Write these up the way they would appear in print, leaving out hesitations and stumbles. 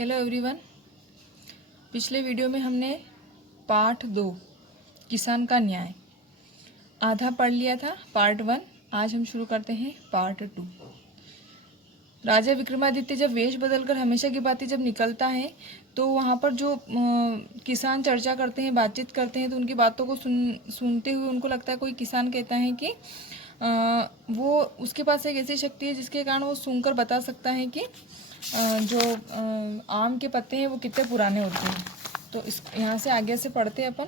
Hello everyone. पिछले video में हमने पार्ट 2 किसान का न्याय आधा पढ़ लिया था, पार्ट 1। आज हम शुरू करते हैं पार्ट 2। राजा विक्रमादित्य जब वेश बदलकर हमेशा की भांति जब निकलता है तो वहाँ पर जो किसान चर्चा करते हैं, बातचीत करते हैं, तो उनकी बातों को सुनते हुए उनको लगता है, कोई किसान कहता है कि वो उसके पास एक ऐसी शक्ति है जिसके कारण वो सुनकर बता सकता है कि जो आम के पत्ते हैं वो कितने पुराने होते हैं। तो इस यहाँ से आगे से पढ़ते हैं अपन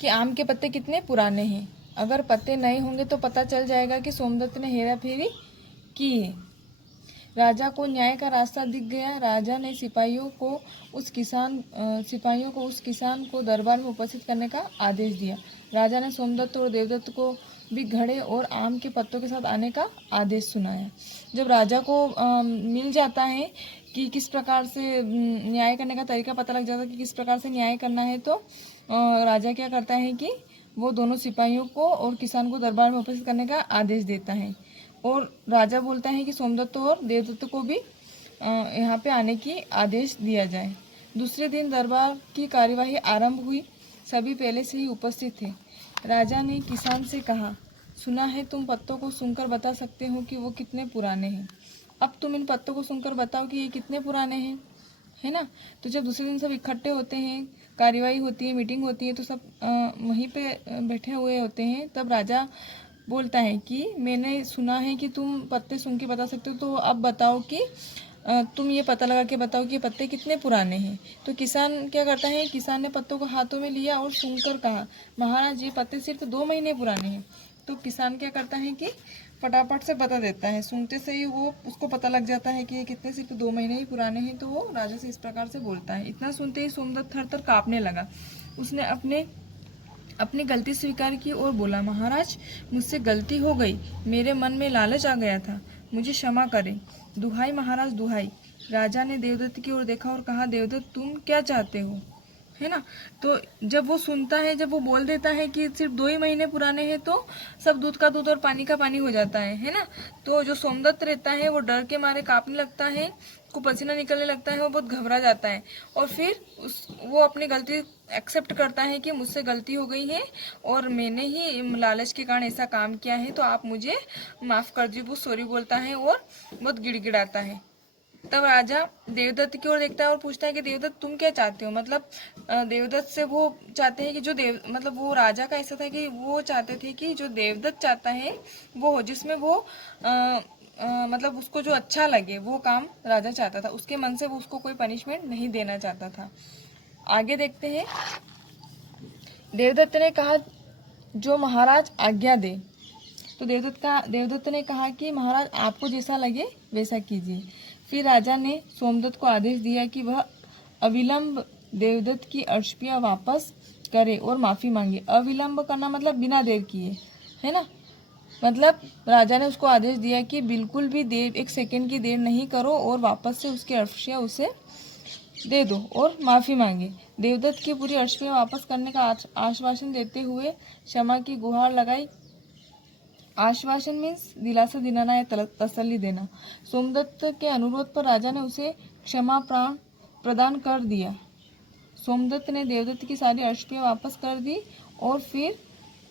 कि आम के पत्ते कितने पुराने हैं। अगर पत्ते नए होंगे तो पता चल जाएगा कि सोमदत्त ने हेरा फेरी की है। राजा को न्याय का रास्ता दिख गया। राजा ने सिपाहियों को उस किसान को दरबार में उपस्थित करने का आदेश दिया। राजा ने सोमदत्त और देवदत्त को भी घड़े और आम के पत्तों के साथ आने का आदेश सुनाया। जब राजा को मिल जाता है कि किस प्रकार से न्याय करने का तरीका पता लग जाता है कि किस प्रकार से न्याय करना है, तो राजा क्या करता है कि वो दोनों सिपाहियों को और किसान को दरबार में उपस्थित करने का आदेश देता है। और राजा बोलता है कि सोमदत्त और देवदत्त को भी यहाँ पे आने की आदेश दिया जाए। दूसरे दिन दरबार की कार्यवाही आरंभ हुई। सभी पहले से ही उपस्थित थे। राजा ने किसान से कहा, सुना है तुम पत्तों को सुनकर बता सकते हो कि वो कितने पुराने हैं। अब तुम इन पत्तों को सुनकर बताओ कि ये कितने पुराने हैं, है ना। तो जब दूसरे दिन सब इकट्ठे होते हैं, कार्यवाही होती है, मीटिंग होती है, तो सब वहीं पे बैठे हुए होते हैं। तब राजा बोलता है कि मैंने सुना है कि तुम पत्ते सुन के बता सकते हो, तो अब बताओ कि तुम ये पता लगा के बताओ कि ये पत्ते कितने पुराने हैं। तो किसान क्या करता है, किसान ने पत्तों को हाथों में लिया और सुनकर कहा, महाराज ये पत्ते सिर्फ 2 महीने पुराने हैं। तो किसान क्या करता है कि फटाफट से बता देता है, सुनते से ही वो उसको पता लग जाता है कि ये कितने सिर्फ 2 महीने ही पुराने हैं। तो वो राजा से इस प्रकार से बोलता है। इतना सुनते ही सोमदत्त थर-थर काँपने लगा। उसने अपनी गलती स्वीकार की और बोला, महाराज मुझसे गलती हो गई, मेरे मन में लालच आ गया था, मुझे क्षमा करें। दुहाई महाराज दुहाई। राजा ने देवदत्त की ओर देखा और कहा, देवदत्त तुम क्या चाहते हो, है ना। तो जब वो सुनता है, जब वो बोल देता है कि सिर्फ 2 ही महीने पुराने हैं, तो सब दूध का दूध और पानी का पानी हो जाता है ना। तो जो सोमदत्त रहता है वो डर के मारे कांपने लगता है, को पसीना निकलने लगता है, वो बहुत घबरा जाता है। और फिर वो अपनी गलती एक्सेप्ट करता है कि मुझसे गलती हो गई है और मैंने ही लालच के कारण ऐसा काम किया है, तो आप मुझे माफ़ कर दीजिए। वो सॉरी बोलता है और बहुत गिड़गिड़ाता है। तब राजा देवदत्त की ओर देखता है और पूछता है कि देवदत्त तुम क्या चाहते हो। मतलब देवदत्त से वो चाहते हैं कि जो मतलब वो राजा का ऐसा था कि वो चाहते थे कि जो देवदत्त चाहता है वो हो, जिसमें वो मतलब उसको जो अच्छा लगे वो काम राजा चाहता था। उसके मन से वो उसको कोई पनिशमेंट नहीं देना चाहता था। आगे देखते हैं। देवदत्त ने कहा, जो महाराज आज्ञा दे। तो देवदत्त ने कहा कि महाराज आपको जैसा लगे वैसा कीजिए। फिर राजा ने सोमदत्त को आदेश दिया कि वह अविलंब देवदत्त की अर्शियां वापस करे और माफ़ी मांगे। अविलंब करना मतलब बिना देर किए, है ना। मतलब राजा ने उसको आदेश दिया कि बिल्कुल भी देर, 1 सेकंड की देर नहीं करो और वापस से उसकी अर्शियां उसे दे दो और माफ़ी मांगे। देवदत्त की पूरी अर्शियां वापस करने का आश्वासन देते हुए क्षमा की गुहार लगाई। आश्वासन मीन्स दिलासा दिलाना या तसल्ली देना। सोमदत्त के अनुरोध पर राजा ने उसे क्षमा प्रदान कर दिया। सोमदत्त ने देवदत्त की सारी अर्शियां वापस कर दी और फिर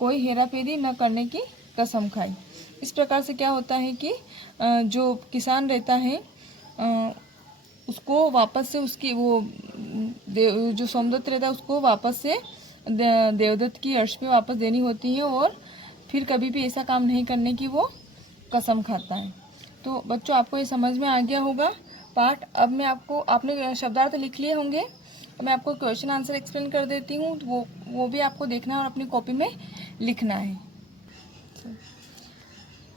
कोई हेराफेरी न करने की कसम खाई। इस प्रकार से क्या होता है कि जो किसान रहता है उसको वापस से उसकी वो जो सोमदत्त रहता है उसको वापस से देवदत्त की अर्शियां वापस देनी होती है और फिर कभी भी ऐसा काम नहीं करने की वो कसम खाता है। तो बच्चों आपको ये समझ में आ गया होगा पार्ट। अब मैं आपने शब्दार्थ लिख लिए होंगे, मैं आपको क्वेश्चन आंसर एक्सप्लेन कर देती हूँ। तो वो भी आपको देखना है और अपनी कॉपी में लिखना है।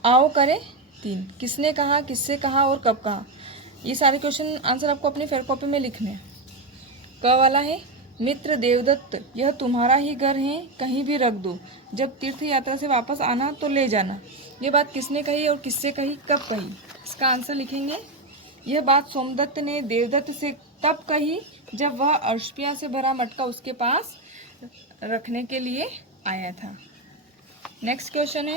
आओ करें 3। किसने कहा, किससे कहा और कब कहा। ये सारे क्वेश्चन आंसर आपको अपनी फेयर कॉपी में लिखने हैं। क वाला है, मित्र देवदत्त यह तुम्हारा ही घर है, कहीं भी रख दो, जब तीर्थ यात्रा से वापस आना तो ले जाना। ये बात किसने कही और किससे कही, कब कही। इसका आंसर लिखेंगे। यह बात सोमदत्त ने देवदत्त से तब कही जब वह अर्शियां से भरा मटका उसके पास रखने के लिए आया था। नेक्स्ट क्वेश्चन है,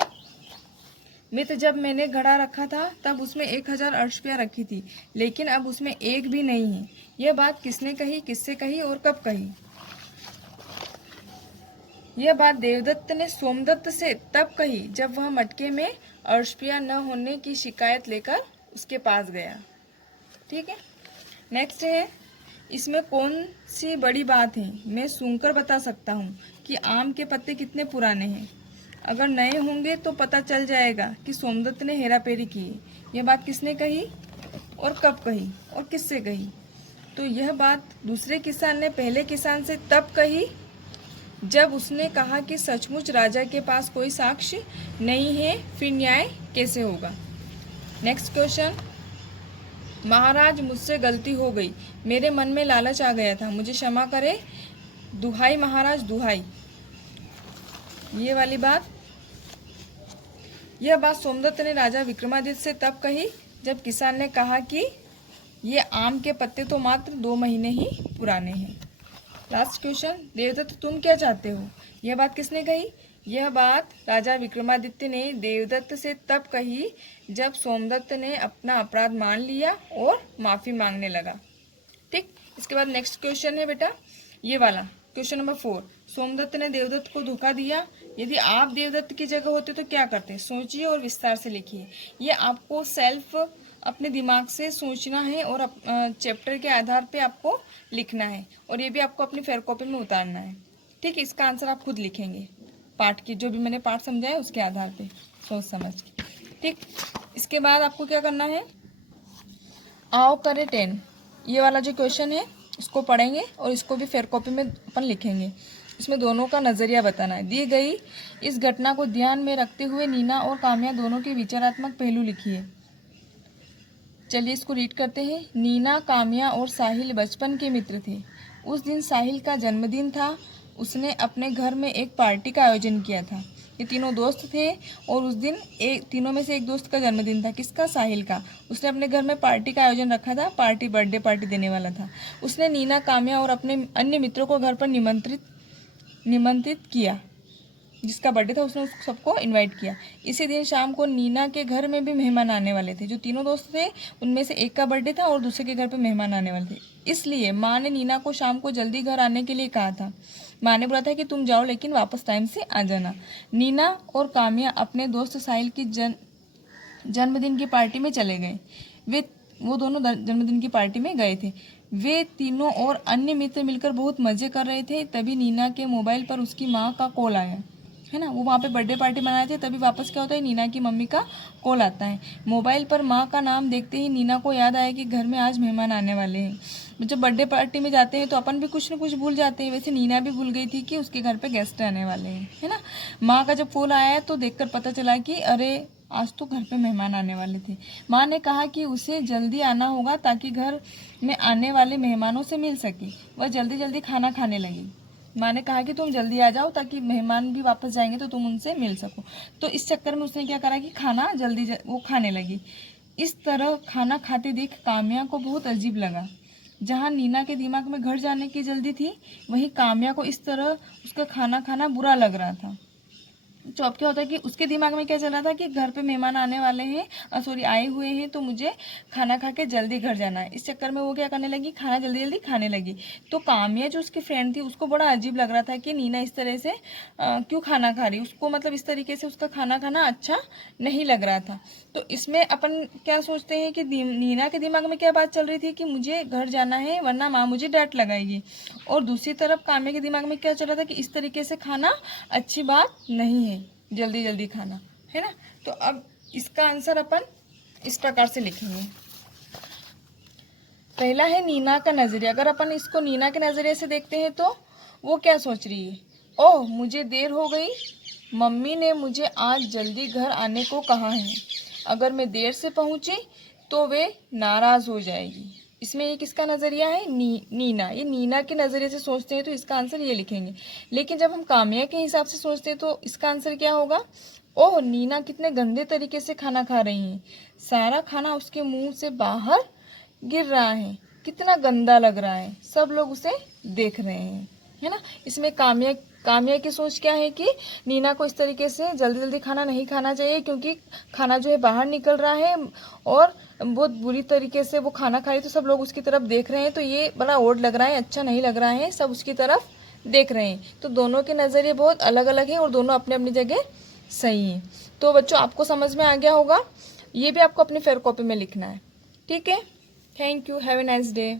मित्र, जब मैंने घड़ा रखा था तब उसमें 1000 अरशपियाँ रखी थी, लेकिन अब उसमें एक भी नहीं है। यह बात किसने कही, किससे कही और कब कही? यह बात देवदत्त ने सोमदत्त से तब कही जब वह मटके में अरशपियाँ न होने की शिकायत लेकर उसके पास गया। ठीक है, नेक्स्ट है, इसमें कौन सी बड़ी बात है? मैं सूंघकर बता सकता हूँ कि आम के पत्ते कितने पुराने हैं। अगर नए होंगे तो पता चल जाएगा कि सोमदत्त ने हेराफेरी की है। यह बात किसने कही और कब कही और किससे कही? तो यह बात दूसरे किसान ने पहले किसान से तब कही जब उसने कहा कि सचमुच राजा के पास कोई साक्ष्य नहीं है, फिर न्याय कैसे होगा? नेक्स्ट क्वेश्चन, महाराज मुझसे गलती हो गई, मेरे मन में लालच आ गया था, मुझे क्षमा करे, दुहाई महाराज दुहाई। ये वाली बात, यह बात सोमदत्त ने राजा विक्रमादित्य से तब कही जब किसान ने कहा कि ये आम के पत्ते तो मात्र 2 महीने ही पुराने हैं। लास्ट क्वेश्चन, देवदत्त तुम क्या चाहते हो? यह बात किसने कही? यह बात राजा विक्रमादित्य ने देवदत्त से तब कही जब सोमदत्त ने अपना अपराध मान लिया और माफी मांगने लगा। ठीक, इसके बाद नेक्स्ट क्वेश्चन है बेटा ये वाला, क्वेश्चन नंबर 4। सोमदत्त ने देवदत्त को धोखा दिया, यदि आप देवदत्त की जगह होते तो क्या करते? सोचिए और विस्तार से लिखिए। ये आपको सेल्फ अपने दिमाग से सोचना है और चैप्टर के आधार पे आपको लिखना है, और ये भी आपको अपनी फेयर कॉपी में उतारना है। ठीक है, इसका आंसर आप खुद लिखेंगे, पाठ की जो भी मैंने पाठ समझाया उसके आधार पे सोच समझ के। ठीक, इसके बाद आपको क्या करना है, आओ करे 10, ये वाला जो क्वेश्चन है इसको पढ़ेंगे और इसको भी फेयर कॉपी में अपन लिखेंगे। इसमें दोनों का नज़रिया बताना है। दी गई इस घटना को ध्यान में रखते हुए नीना और काम्या दोनों के विचारात्मक पहलू लिखिए। चलिए इसको रीड करते हैं। नीना, काम्या और साहिल बचपन के मित्र थे। उस दिन साहिल का जन्मदिन था। उसने अपने घर में एक पार्टी का आयोजन किया था। ये तीनों दोस्त थे और उस दिन तीनों में से एक दोस्त का जन्मदिन था। किसका? साहिल का। उसने अपने घर में पार्टी का आयोजन रखा था, बर्थडे पार्टी देने वाला था। उसने नीना, काम्या और अपने अन्य मित्रों को घर पर निमंत्रित किया। जिसका बर्थडे था उसने सबको इनवाइट किया। इसी दिन शाम को नीना के घर में भी मेहमान आने वाले थे। जो तीनों दोस्त थे उनमें से एक का बर्थडे था और दूसरे के घर पे मेहमान आने वाले थे। इसलिए माँ ने नीना को शाम को जल्दी घर आने के लिए कहा था। माँ ने बोला था कि तुम जाओ लेकिन वापस टाइम से आ जाना। नीना और काम्या अपने दोस्त साहिल की जन्मदिन की पार्टी में चले गए। वो दोनों जन्मदिन की पार्टी में गए थे। वे तीनों और अन्य मित्र मिलकर बहुत मजे कर रहे थे। तभी नीना के मोबाइल पर उसकी माँ का कॉल आया, है ना। वो वहाँ पे बर्थडे पार्टी मनाए थे, तभी वापस क्या होता है, नीना की मम्मी का कॉल आता है। मोबाइल पर माँ का नाम देखते ही नीना को याद आया कि घर में आज मेहमान आने वाले हैं। जब बर्थडे पार्टी में जाते हैं तो अपन भी कुछ न कुछ भूल जाते हैं। वैसे नीना भी भूल गई थी कि उसके घर पे गेस्ट आने वाले हैं, है ना। माँ का जब कॉल आया तो देखकर पता चला कि अरे आज तो घर पे मेहमान आने वाले थे। माँ ने कहा कि उसे जल्दी आना होगा ताकि घर में आने वाले मेहमानों से मिल सके। वह जल्दी जल्दी खाना खाने लगी। माँ ने कहा कि तुम जल्दी आ जाओ ताकि मेहमान भी वापस जाएंगे तो तुम उनसे मिल सको। तो इस चक्कर में उसने क्या करा कि खाना वो खाने लगी। इस तरह खाना खाते देख काम्या को बहुत अजीब लगा। जहाँ नीना के दिमाग में घर जाने की जल्दी थी, वहीं काम्या को इस तरह उसका खाना खाना बुरा लग रहा था। तो अब क्या होता है कि उसके दिमाग में क्या चल रहा था कि घर पे मेहमान आने वाले हैं, आए हुए हैं, तो मुझे खाना खा के जल्दी घर जाना है। इस चक्कर में वो क्या करने लगी, खाना जल्दी जल्दी खाने लगी। तो काम्या जो उसकी फ्रेंड थी उसको बड़ा अजीब लग रहा था कि नीना इस तरह से क्यों खाना खा रही, उसको मतलब इस तरीके से उसका खाना खाना अच्छा नहीं लग रहा था। तो इसमें अपन क्या सोचते हैं कि नीना के दिमाग में क्या बात चल रही थी कि मुझे घर जाना है वरना माँ मुझे डांट लगाएगी। और दूसरी तरफ काम्या के दिमाग में क्या चल रहा था कि इस तरीके से खाना अच्छी बात नहीं है, जल्दी जल्दी खाना, है ना। तो अब इसका आंसर अपन इस प्रकार से लिखेंगे। पहला है नीना का नजरिया। अगर अपन इसको नीना के नजरिए से देखते हैं तो वो क्या सोच रही है, ओह मुझे देर हो गई, मम्मी ने मुझे आज जल्दी घर आने को कहा है, अगर मैं देर से पहुंची तो वे नाराज हो जाएगी। इसमें ये किसका नज़रिया है, नीना। ये नीना के नज़रिए से सोचते हैं तो इसका आंसर ये लिखेंगे। लेकिन जब हम काम्या के हिसाब से सोचते हैं तो इसका आंसर क्या होगा, ओह नीना कितने गंदे तरीके से खाना खा रही हैं, सारा खाना उसके मुंह से बाहर गिर रहा है, कितना गंदा लग रहा है, सब लोग उसे देख रहे हैं, है ना। इसमें काम्या काम्या की सोच क्या है कि नीना को इस तरीके से जल्दी जल्दी खाना नहीं खाना चाहिए, क्योंकि खाना जो है बाहर निकल रहा है और बहुत बुरी तरीके से वो खाना खाई तो सब लोग उसकी तरफ देख रहे हैं, तो ये बड़ा ओड लग रहा है, अच्छा नहीं लग रहा है, सब उसकी तरफ देख रहे हैं। तो दोनों के नज़रिए बहुत अलग अलग हैं और दोनों अपनी अपनी जगह सही हैं। तो बच्चों आपको समझ में आ गया होगा, ये भी आपको अपनी फेयर कॉपी में लिखना है। ठीक है, thank you, have a nice day.